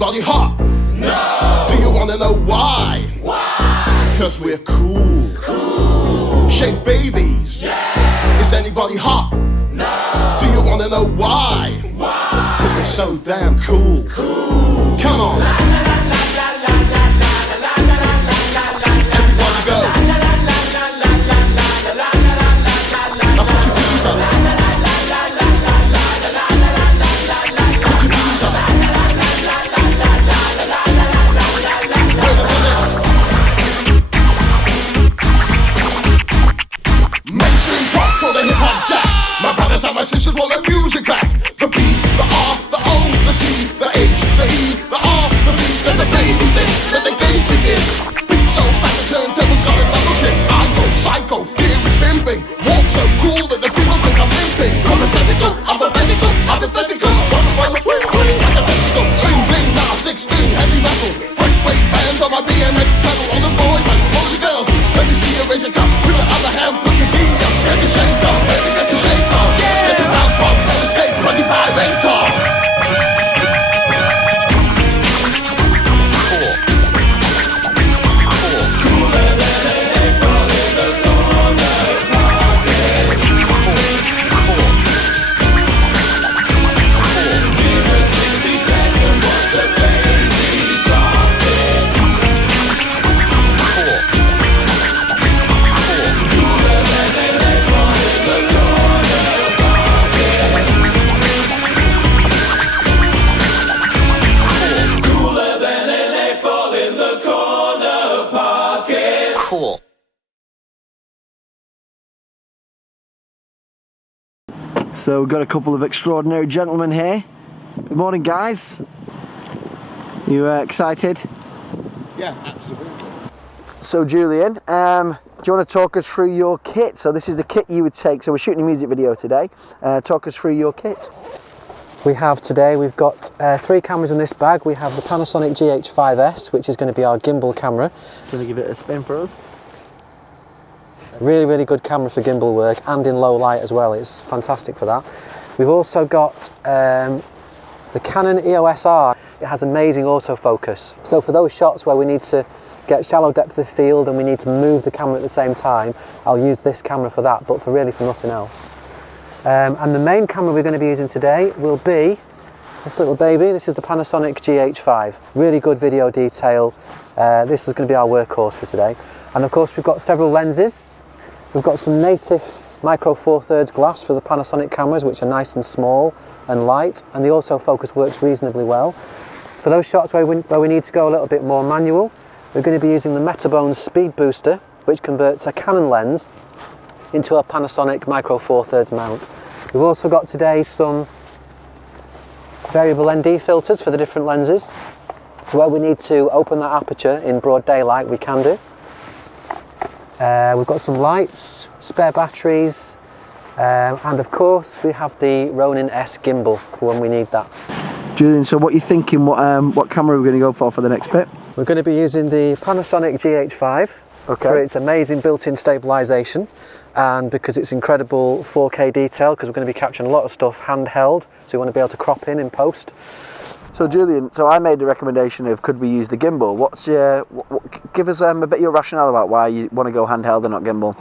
anybody hot? No! Do you wanna know why? Why? Cause we're cool. Cool. Shake babies. Yeah! Is anybody hot? No! Do you wanna know why? Why? Cause we're so damn cool. Cool. Come on. Everybody go. Now put your feet up. My sisters want the music back. The B, the R, the O, the T, the H, the E, the R, the B. Let the babies in, let the games begin. Beat so fat the turntable's got a double chip. I go psycho, theory pimping. Walk so cool that the people think I'm limping. Conversational, alphabetical, hypothetical. Watch it while the swing, swing like a testicle. Bling, bling, now 16, heavy metal. Fresh weight bands on my BMX pedal. All the boys and all the girls. Let me see you raise your cup. With the other hand, put your feet up. Get your shake on, baby, get your shake on. 25 8 tall. So we've got a couple of extraordinary gentlemen here. Good morning, guys. You excited? Yeah, absolutely. So Julian, do you want to talk us through your kit? So this is the kit you would take. So we're shooting a music video today. Talk us through your kit. We've got 3 cameras in this bag. We have the Panasonic GH5S, which is going to be our gimbal camera. Can you give it a spin for us? Really, really good camera for gimbal work and in low light as well. It's fantastic for that. We've also got the Canon EOS R. It has amazing autofocus. So for those shots where we need to get shallow depth of field and we need to move the camera at the same time, I'll use this camera for that, but for nothing else. And the main camera we're going to be using today will be this little baby. This is the Panasonic GH5. Really good video detail. This is going to be our workhorse for today. And of course we've got several lenses. We've got some native micro 4/3 glass for the Panasonic cameras, which are nice and small and light, and the autofocus works reasonably well. For those shots where we need to go a little bit more manual, we're going to be using the Metabone Speed Booster, which converts a Canon lens into a Panasonic micro 4/3 mount. We've also got today some variable ND filters for the different lenses. So where we need to open that aperture in broad daylight, we can do. We've got some lights, spare batteries, and of course we have the Ronin S gimbal for when we need that. Julian, so what are you thinking? What camera are we going to go for the next bit? We're going to be using the Panasonic GH5 for its amazing built-in stabilisation, and because it's incredible 4K detail, because we're going to be capturing a lot of stuff handheld, so we want to be able to crop in post. So Julian, I made the recommendation of could we use the gimbal. Give us a bit of your rationale about why you want to go handheld and not gimbal.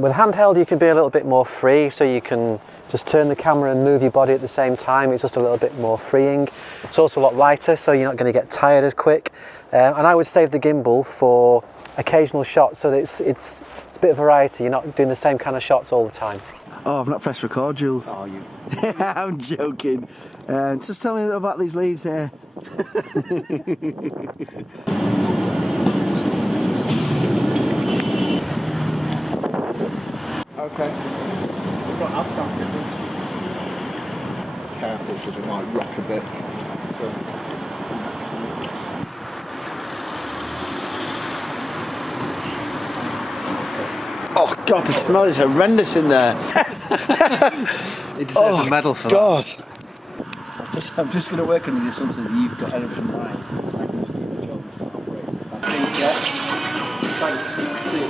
With handheld you can be a little bit more free, so you can just turn the camera and move your body at the same time. It's just a little bit more freeing. It's also a lot lighter, so you're not going to get tired as quick. And I would save the gimbal for occasional shots, so that it's a bit of variety. You're not doing the same kind of shots all the time. Oh, I've not pressed record, Jules. Oh, you. I'm joking. Just tell me about these leaves here. Okay. Right, I'll start it. Careful, because it might rock a bit. So. Oh God, the smell is horrendous in there. It deserves a medal for God. that. I'm just going to work under the assumption that you've got anything in mind. I can just do the job and start operating. Try to see it.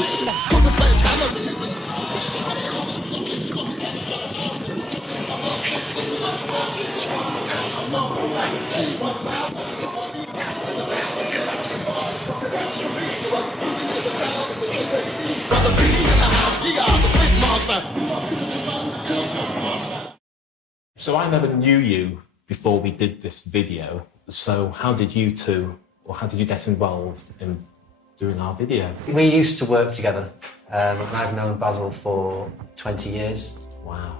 Took a sledgehammer. Brother B's in the house, yeah, the big monster. So I never knew you before we did this video. So how did you two, or how did you get involved in doing our video? We used to work together, and I've known Basil for 20 years. Wow.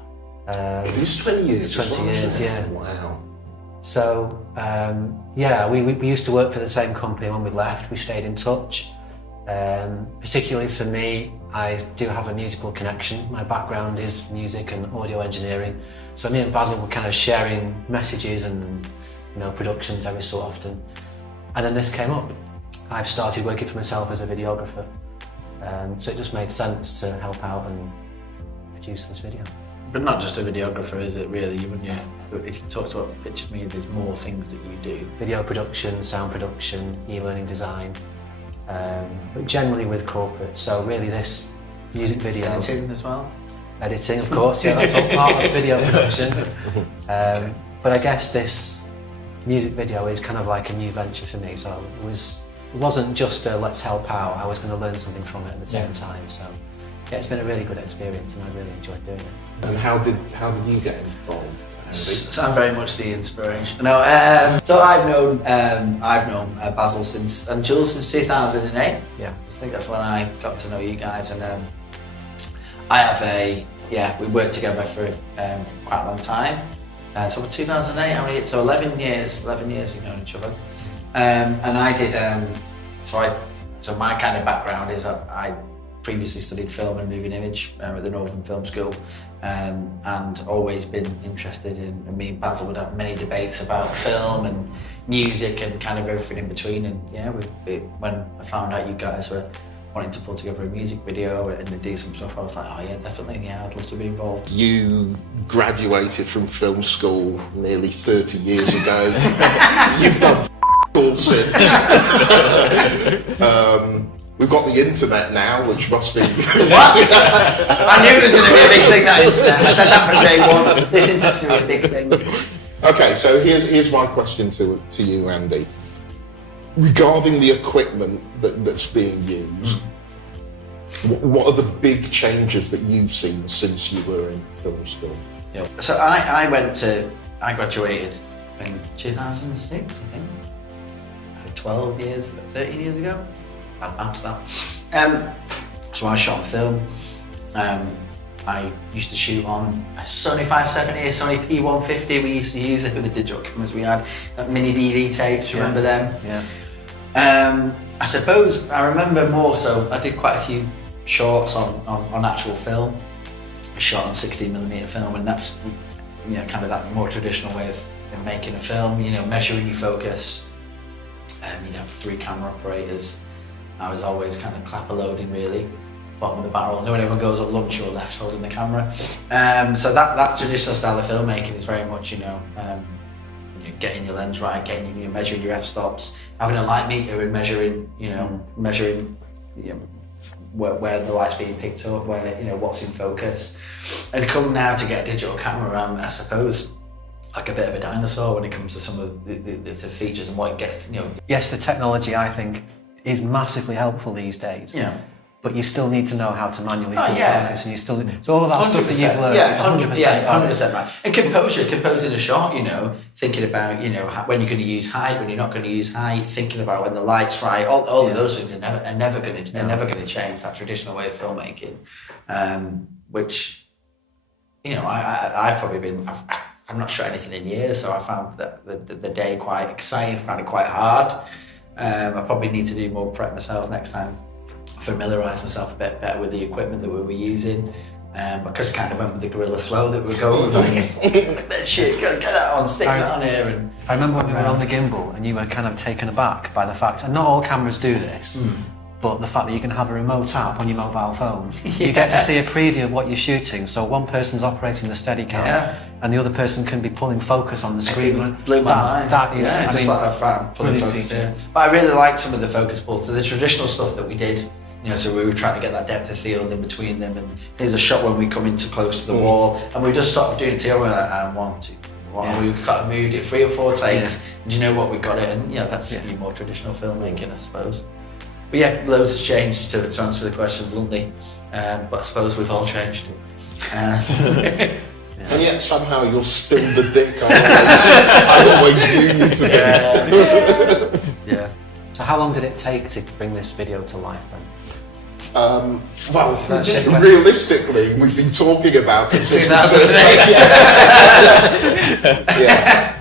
It was 20 years. 20 years, yeah. Wow. So, yeah, we used to work for the same company. When we left, we stayed in touch. Particularly for me, I do have a musical connection. My background is music and audio engineering. So me and Basil were kind of sharing messages and, you know, productions every so often. And then this came up. I've started working for myself as a videographer. So it just made sense to help out and produce this video. But not just a videographer, is it really? When you, if you talk about Picture Me, there's more things that you do. Video production, sound production, e-learning design, but generally with corporate. So really this music video... Editing as well? Editing, of course, yeah, that's all part of video production. But I guess this music video is kind of like a new venture for me. So it wasn't just a let's help out, I was going to learn something from it at the same time. So yeah, it's been a really good experience and I really enjoyed doing it. And how did you get involved, Andy? So I'm very much the inspiration. No, so I've known Basil and Jules since 2008. Yeah. I think that's when I got to know you guys, and I have we worked together for quite a long time. So 2008, how many? So 11 years we've known each other. And I did. So my kind of background is I previously studied film and moving image at the Northern Film School, and always been interested in, and me and Basil would have many debates about film and music and kind of everything in between. And yeah, when I found out you guys were wanting to pull together a music video and do some stuff, I was like, oh yeah, definitely, yeah, I'd love to be involved. You graduated from film school nearly 30 years ago. You've done all since. We've got the internet now, which must be... What? I knew it was going to be a big thing, that internet. I said that from day one. This internet's going to be a big thing. Okay, so here's my question to you, Andy. Regarding the equipment that's being used, what are the big changes that you've seen since you were in film school? Yeah. So I graduated in 2006, I think. 12 years, 13 years ago. Bad maths that. So I shot film. I used to shoot on a Sony 570, a Sony P150. We used to use it with the digital cameras. We had mini DV tapes, remember them? Yeah. I suppose I remember more, so I did quite a few shorts on actual film. I shot on 16mm film, and that's, you know, kind of that more traditional way of making a film, you know, measuring your focus. You'd have 3 camera operators. I was always kind of clapper loading, really, bottom of the barrel. When everyone goes on lunch, you're left holding the camera. So that traditional style of filmmaking is very much, you know, getting your lens right, measuring your f-stops, having a light meter and measuring where the light's being picked up, where, you know, what's in focus. And come now to get a digital camera, I suppose, like a bit of a dinosaur when it comes to some of the features and what it gets, you know. Yes, the technology, I think, is massively helpful these days. Yeah. But you still need to know how to manually focus, and you still so all of that stuff that you've learned is 100%. Yeah, 100% right. And composing a shot, you know, thinking about, you know, when you're going to use height, when you're not going to use height, thinking about when the light's right. All of those things are never going to change. That traditional way of filmmaking, which, you know, I've probably been. I've not shot anything in years, so I found that the day quite exciting. I found it quite hard. I probably need to do more prep myself next time. Familiarise myself a bit better with the equipment that we were using, because kind of went with the guerrilla flow that we're going with, like, shit, get that on, stick that on here. And I remember when we were on the gimbal and you were kind of taken aback by the fact, and not all cameras do this, but the fact that you can have a remote app on your mobile phone. You get to see a preview of what you're shooting, so one person's operating the Steadicam and the other person can be pulling focus on the screen. It blew my mind. That is, just like I found pulling focus here. But I really liked some of the focus pulls, to the traditional stuff that we did You know, so we were trying to get that depth of field in between them. And here's a shot when we come into close to the wall, and we just sort of doing it together with that, and 1, 2, 1. Yeah. We kind of moved it 3 or 4 takes. Yeah. Do you know what, we got it? And yeah, that's more traditional filmmaking, I suppose. But yeah, loads has changed to answer the question bluntly. But I suppose we've all changed. And yet somehow you're still the dick I always knew you to be. Yeah. So how long did it take to bring this video to life then? Well, realistically, we've been talking about it since yeah.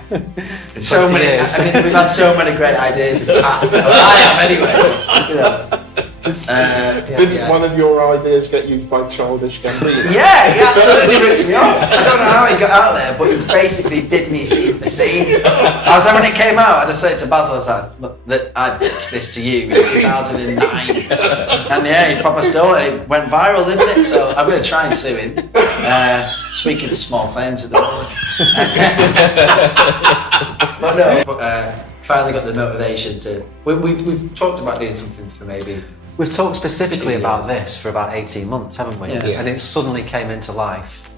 So many. I mean, we've had so many great ideas in the past. Well, I am anyway. You know. Didn't one of your ideas get used by Childish Gambino? Yeah, he absolutely ripped me off. I don't know how he got out there, but he basically did me see the scene. I was like, when it came out, I just said to Basil, I was like, look, I pitched this to you in 2009. And yeah, he proper stole it. It went viral, didn't it? So I'm going to try and sue him. Speaking to small claims at the moment. But no, finally got the motivation to... We've talked about doing something for maybe... We've talked specifically about this for about 18 months, haven't we? Yeah. And it suddenly came into life,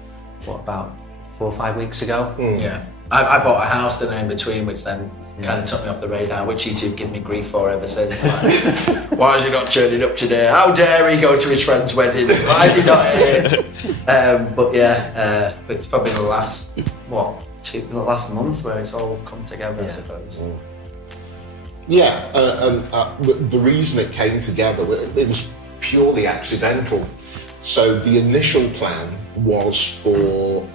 what, about 4 or 5 weeks ago? Yeah. I bought a house then in between, which then kind of took me off the radar, which YouTube give me grief for ever since. Like, why is he not turning up today? How dare he go to his friend's wedding? Why is he not here? But yeah, but it's probably the last, the last month where it's all come together, I suppose. Yeah, and the reason it came together, it was purely accidental. So the initial plan was for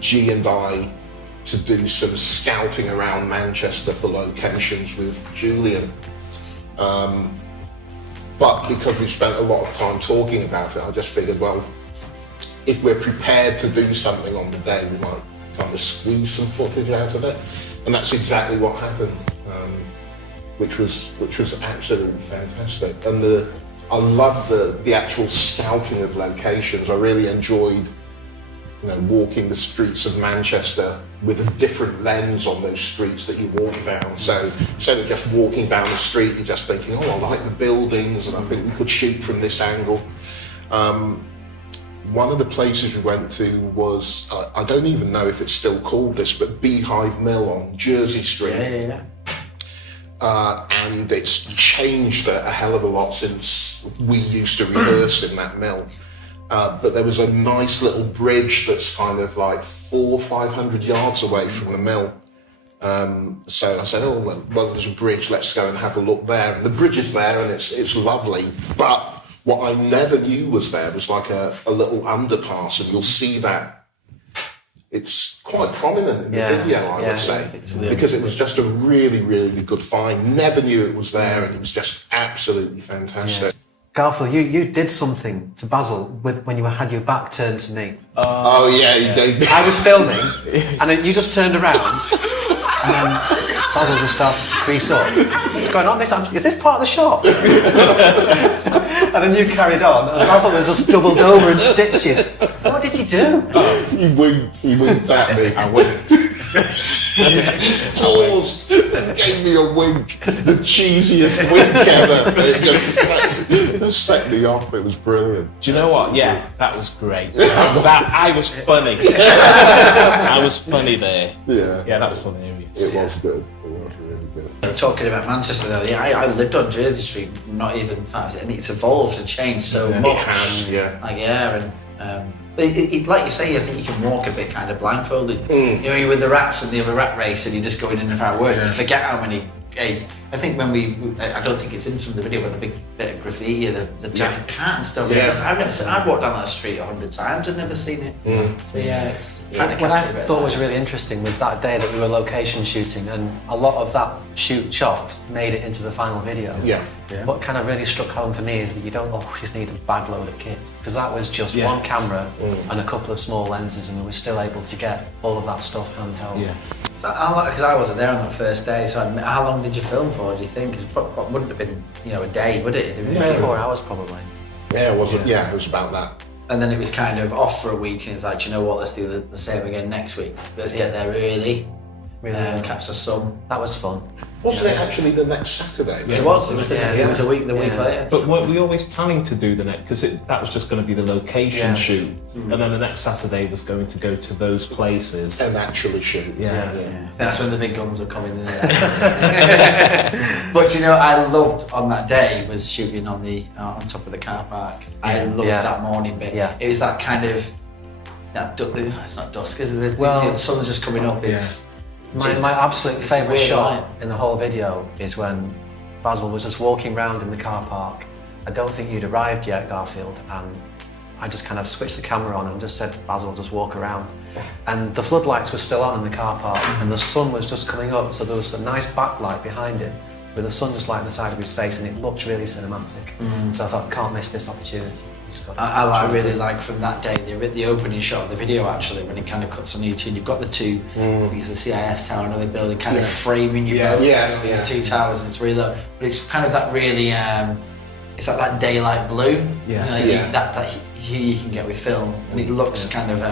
G and I to do some scouting around Manchester for locations with Julian. But because we spent a lot of time talking about it, I just figured, well, if we're prepared to do something on the day, we might kind of squeeze some footage out of it. And that's exactly what happened. Which was absolutely fantastic, and I loved the actual scouting of locations. I really enjoyed, walking the streets of Manchester with a different lens on those streets that you walk down. So instead of just walking down the street, you're just thinking, oh, I like the buildings, and I think we could shoot from this angle. One of the places we went to was, I don't even know if it's still called this, but Beehive Mill on Jersey Street. Yeah. And it's changed a hell of a lot since we used to rehearse in that mill. But there was a nice little bridge that's kind of like 400 or 500 yards away from the mill. So I said, oh, well, there's a bridge, let's go and have a look there. And the bridge is there and it's lovely. But what I never knew was there was like a little underpass, and you'll see that. It's quite prominent in the video, I would say, because it was just a really, really good find. Never knew it was there, and it was just absolutely fantastic. Yes. Garfield, you did something to Basil when you had your back turned to me. Oh yeah, you did. I was filming, and then you just turned around, and then Basil just started to crease up. What's going on? Is this part of the shot? And then you carried on, and Basil was just doubled over in stitches. What did you do? He winked at me. I winked. He paused and gave me a wink, the cheesiest wink ever. It just set me off. It was brilliant. Do you know what? Yeah, that was great. I was funny. I was funny there. Yeah, that was hilarious. It was good. It was really good. Talking about Manchester though, I lived on Jersey Street, not even 5, and it's evolved and changed so much. It has, and like you say, I think you can walk a bit kind of blindfolded. You're with the rats and the other rat race, and you're just going in and out of work. You forget how many days. I think when I don't think it's in from the video, with a big bit of graffiti, the giant cat and stuff. I've walked down that street 100 times and never seen it. So yeah, it's what I thought was really interesting was that day that we were location shooting, and a lot of that shot made it into the final video. What kind of really struck home for me is that you don't always need a bag load of kit, because that was just one camera and a couple of small lenses, and we were still able to get all of that stuff handheld. So because I wasn't there on that first day, so how long did you film for, do you think? It wouldn't have been, a day, would it? It was 3 or 4 hours probably. Yeah, it wasn't. Yeah, it was about that. And then it was kind of off for a week, and it's like, you know what, let's do the same again next week. Let's get there early. Really catch the sun. That was fun. Wasn't it actually the next Saturday? It was a week later. But were we always planning to do the next? Because that was just going to be the location shoot, and then the next Saturday was going to go to those places And actually shoot. That's when the big guns were coming in. But you know, I loved on that day was shooting on the on top of the car park. I loved that morning bit. It was that kind of it's not dusk, is it? The sun's just coming up. My absolute favourite shot in the whole video is when Basil was just walking around in the car park. I don't think you'd arrived yet, Garfield, and I just kind of switched the camera on and just said, Basil, just walk around. And the floodlights were still on in the car park and the sun was just coming up, so there was a nice backlight behind him with the sun just lighting the side of his face, and it looked really cinematic. So I thought, can't miss this opportunity. I really like from that day the opening shot of the video, actually, when it kind of cuts on you two, and you've got the two, I think it's the CIS tower, another building, kind of framing you both. These two towers, and it's really low, but it's kind of that really, it's like that daylight blue, that here you can get with film, and it looks kind of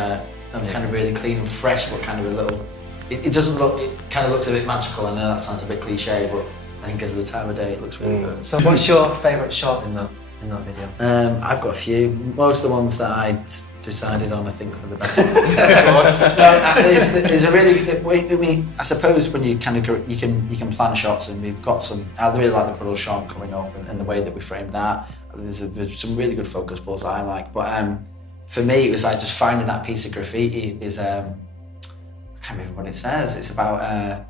really clean and fresh, but kind of a little. It doesn't look. It kind of looks a bit magical. I know that sounds a bit cliche, but I think because of the time of day, it looks really good. So, what's your favourite shot in that video? I've got a few. Most of the ones that I decided on, I think, were the best. There's a really. I suppose when you kind of you can plan shots, and we've got some. I really like the puddle shot coming up, and the way that we framed that. There's some really good focus pulls that I like, but for me, it was like just finding that piece of graffiti. Is I can't remember what it says. It's about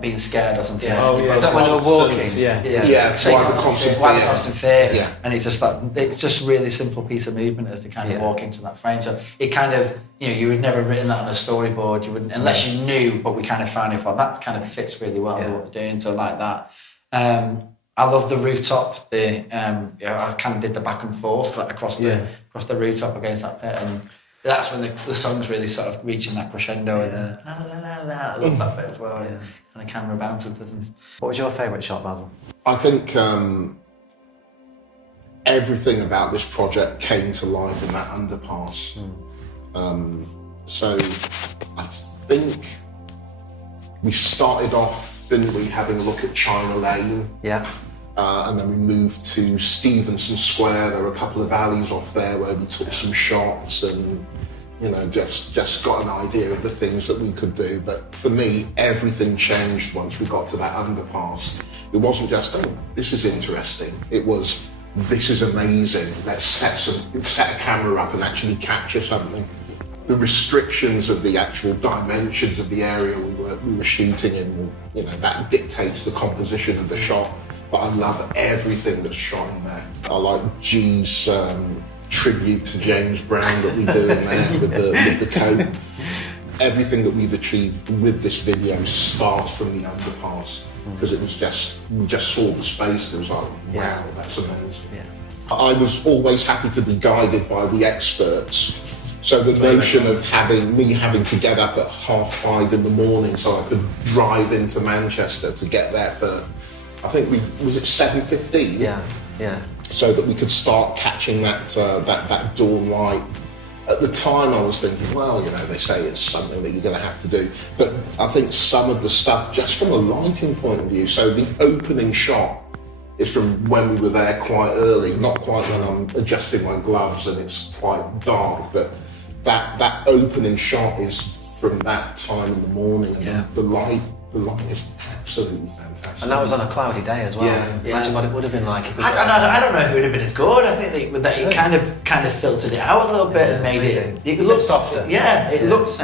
being scared or something. Is that when you're walking? Why the constant fear. And it's just it's just really simple piece of movement as they kind of walk into that frame. So it kind of, you would never written that on a storyboard. You wouldn't, unless you knew. But we kind of found that kind of fits really well with what they're doing. So like that. I love the rooftop. I kind of did the back and forth across the rooftop against that pit, and that's when the song's really sort of reaching that crescendo. And I love that bit as well. And kind of camera bounces. What was your favourite shot, Basil? I think everything about this project came to life in that underpass. So I think we started off, didn't we, having a look at China Lane? And then we moved to Stevenson Square. There were a couple of alleys off there where we took some shots and, just got an idea of the things that we could do. But for me, everything changed once we got to that underpass. It wasn't just, this is interesting. It was, this is amazing. Let's set a camera up and actually capture something. The restrictions of the actual dimensions of the area we were shooting in, that dictates the composition of the shot. But I love everything that's shot in there. I like G's tribute to James Brown that we do in there with the coat. Everything that we've achieved with this video starts from the underpass, because we just saw the space and it was like, wow, that's amazing. I was always happy to be guided by the experts. So the notion of having to get up at 5:30 in the morning so I could drive into Manchester to get there for, I think was it 7:15? Yeah. So that we could start catching that dawn light. At the time, I was thinking, well, they say it's something that you're going to have to do. But I think some of the stuff, just from a lighting point of view, so the opening shot is from when we were there quite early, not quite when I'm adjusting my gloves and it's quite dark, but that opening shot is from that time in the morning, and the light is absolutely fantastic. And that was on a cloudy day as well. Imagine what it would have been like. I don't know if it would have been as good. I think that it kind of filtered it out a little bit and made it look softer. It looks.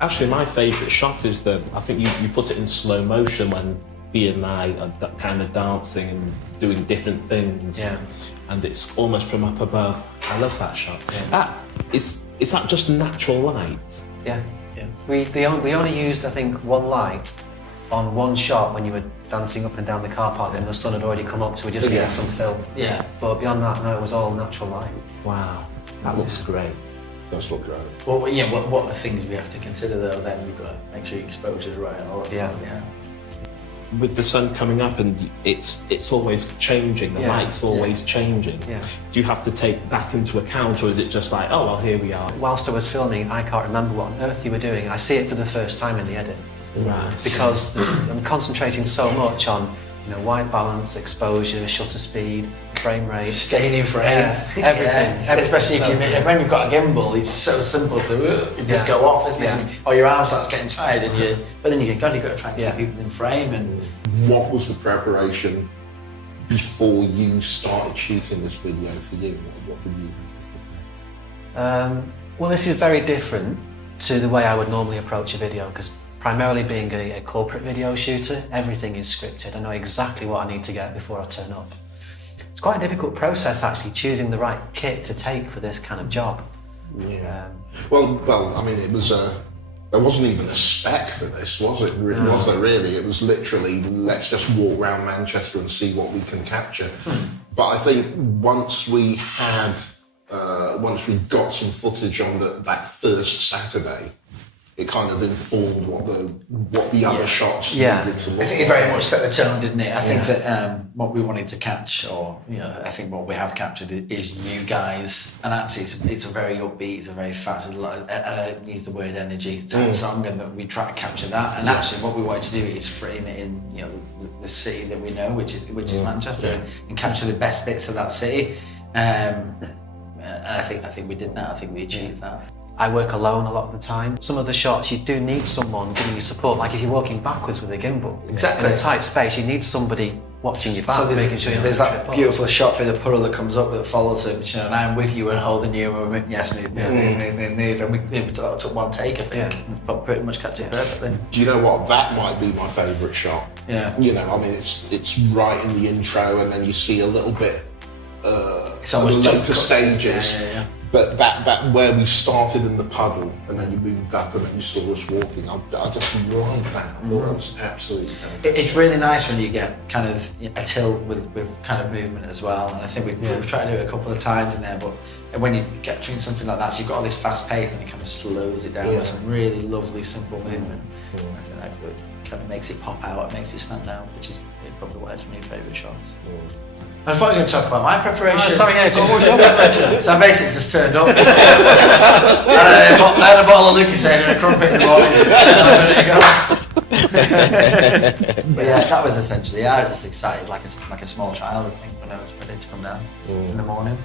Actually, my favourite shot is I think you put it in slow motion when B and I are kind of dancing and doing different things. And it's almost from up above. I love that shot. Is that just natural light? We only used, I think, one light on one shot when you were dancing up and down the car park, and the sun had already come up, so we just needed some film. But beyond that, no, it was all natural light. Wow, that looks great. Does look great. Well, what are the things we have to consider though? Then we've got to make sure your exposure is right and all that stuff. With the sun coming up and it's always changing, the light's always changing. Do you have to take that into account, or is it just like, oh well, here we are? Whilst I was filming, I can't remember what on earth you were doing. I see it for the first time in the edit. because I'm concentrating so much on white balance, exposure, shutter speed, frame rate, staying in frame, everything. Especially if when you've got a gimbal, it's so simple to just go off, isn't it? Or your arm starts getting tired, but then you think, God, you've got to try and keep people in frame. And what was the preparation before you started shooting this video for you? What did you prepare? Well, this is very different to the way I would normally approach a video, because primarily being a corporate video shooter, everything is scripted. I know exactly what I need to get before I turn up. It's quite a difficult process actually, choosing the right kit to take for this kind of job. Yeah. Well, I mean, it was there wasn't even a spec for this, was it? No. Was there really? It was literally, let's just walk around Manchester and see what we can capture. But I think once we got some footage on that first Saturday, it kind of informed what the other shots needed to look like. I think it very much set the tone, didn't it? I think that what we wanted to catch, or I think what we have captured is you guys, and actually it's a very upbeat, it's a very fast, I use the word energy type song, and that we try to capture that. And actually, what we wanted to do is frame it in the city that we know, which is Manchester, and capture the best bits of that city. And I think we did that. I think we achieved that. I work alone a lot of the time. Some of the shots you do need someone giving you support, like if you're walking backwards with a gimbal. Exactly. In a tight space, you need somebody watching your back, so making sure you're there's that beautiful shot through the puddle that comes up that follows him, and I'm with you and holding you, and move, and we took one take, I think, but pretty much captured it perfectly. Do you know what? That might be my favourite shot. Yeah. I mean, it's right in the intro, and then you see a little bit it's almost later stages. Yeah. But that where we started in the puddle and then you moved up and then you saw us walking, I just like that. I thought that was absolutely fantastic. It's really nice when you get kind of a tilt with kind of movement as well, and I think we've tried to do it a couple of times in there, but when you get doing something like that, so you've got all this fast pace and it kind of slows it down with some really lovely simple movement. I think that kind of makes it pop out, it makes it stand out, which is probably why it's one of my favourite shots. I thought you were going to talk about my preparation. Oh, sorry, what was your preparation? So I basically just turned up. I had a bottle of Lucozade and a crumpet in the morning. But yeah, that was essentially, I was just excited like a small child, I think, when I was ready to come down in the morning.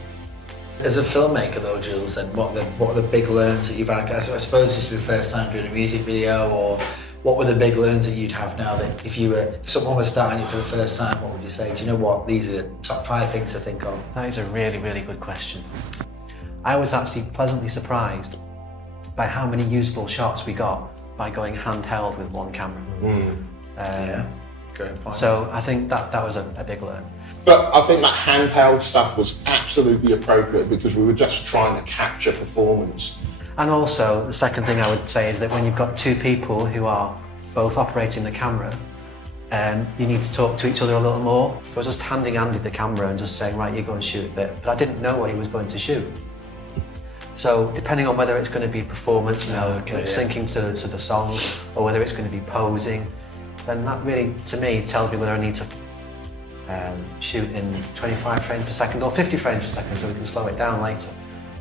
As a filmmaker though, Jules, and what are the big learns that you've had? So I suppose this is the first time doing a music video, or what were the big learns that you'd have now that if someone was starting it for the first time, what would you say? Do you know what? These are the top 5 things to think of. That is a really, really good question. I was actually pleasantly surprised by how many usable shots we got by going handheld with one camera. Great point. So I think that was a big learn. But I think that handheld stuff was absolutely appropriate because we were just trying to capture performance. And also, the second thing I would say is that when you've got 2 people who are both operating the camera, you need to talk to each other a little more. So I was just handing Andy the camera and just saying, right, you go and shoot a bit. But I didn't know what he was going to shoot. So depending on whether it's going to be performance, syncing to the song, or whether it's going to be posing, then that really, to me, tells me whether I need to shoot in 25 frames per second or 50 frames per second so we can slow it down later.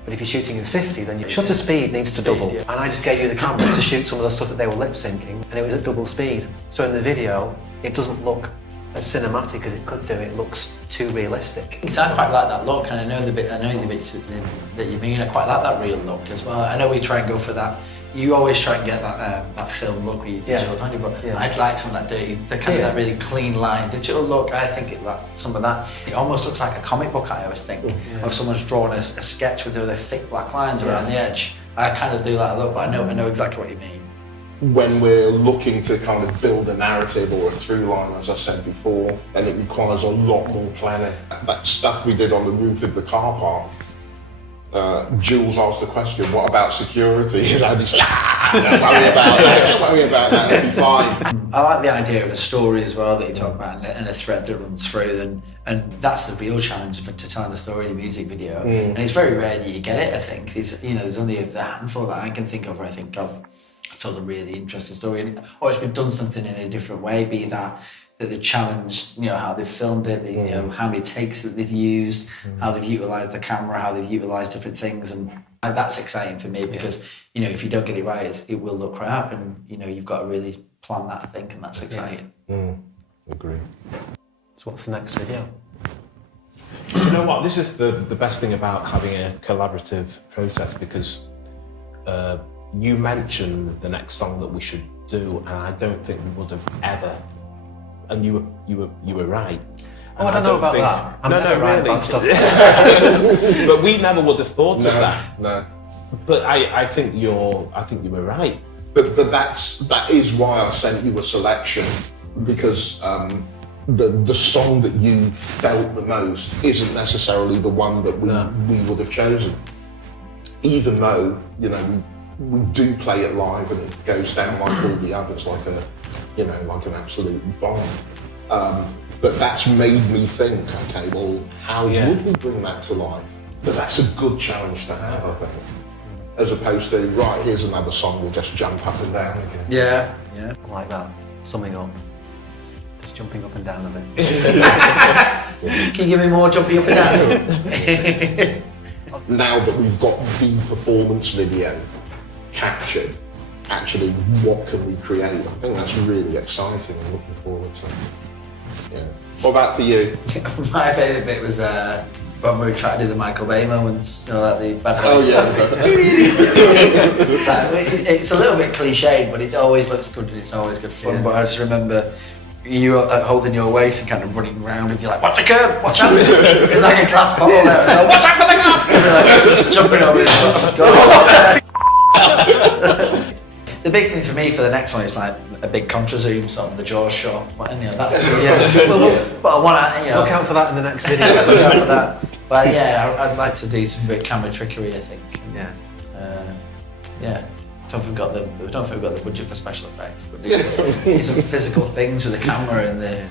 But if you're shooting in 50, then your shutter speed needs to double. And I just gave you the camera to shoot some of the stuff that they were lip syncing, and it was at double speed. So in the video, it doesn't look as cinematic as it could do. It looks too realistic. I quite like that look, and I know the bits that you mean. I quite like that real look as well. I know we try and go for that. You always try and get that film look with your digital, don't you? But I'd like some of that dirty, that really clean line digital look. I think some of that, it almost looks like a comic book, I always think, of someone's drawn a sketch with the thick black lines around the edge. I kind of do that a look, but I know exactly what you mean. When we're looking to kind of build a narrative or a through line, as I said before, and it requires a lot more planning. That stuff we did on the roof of the car park, Jules asked the question, what about security? And Andy said, don't worry about that, it'll be fine. I like the idea of a story as well that you talk about, and a thread that runs through, and that's the real challenge to telling the story in a music video. And it's very rare that you get it, I think. There's only a handful that I can think of where I think, God, I told a really interesting story, or it's been done something in a different way, be that the challenge, how they've filmed it, how many takes that they've used, how they've utilised the camera, how they've utilised different things, and that's exciting for me because if you don't get it right, it will look crap, and you've got to really plan that, I think, and that's exciting. Agree. So what's the next video? You know what? This is the best thing about having a collaborative process, because you mentioned the next song that we should do, and I don't think we would have ever. And you were right. Oh, I don't know about that. I'm never right about stuff. But we never would have thought of that. No. But I think you were right. But that is why I sent you a selection, because the song that you felt the most isn't necessarily the one that we would have chosen. Even though, you know, we do play it live and it goes down like all the others, like an absolute bomb. But that's made me think, okay, well, how would we bring that to life? But that's a good challenge to have, I think. As opposed to, right, here's another song, we'll just jump up and down again. Yeah. I like that. Summing up. Just jumping up and down a bit. Can you give me more jumping up and down? Now that we've got the performance video captured, actually, what can we create? I think that's really exciting and looking forward to. Yeah. What about for you? My favourite bit was when we were trying to do the Michael Bay moments, you know, like the bad Oh yeah. It's a little bit cliched, but it always looks good and it's always good fun. Yeah. But I just remember you holding your waist and kind of running around and you're like, watch the curb, watch out! It's like a glass bottle there. So, watch out for the glass! And you're like, jumping over it. The big thing for me for the next one is like a big contra zoom, sort of the Jaws shot. And, you know, that's but I want to, you know, Look out for that in the next video. look out for that. But yeah, I'd like to do some big camera trickery, I think. Yeah. Yeah. Don't think we've got the budget for special effects, but do some physical things with the camera and the.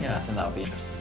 Yeah, I think that would be interesting.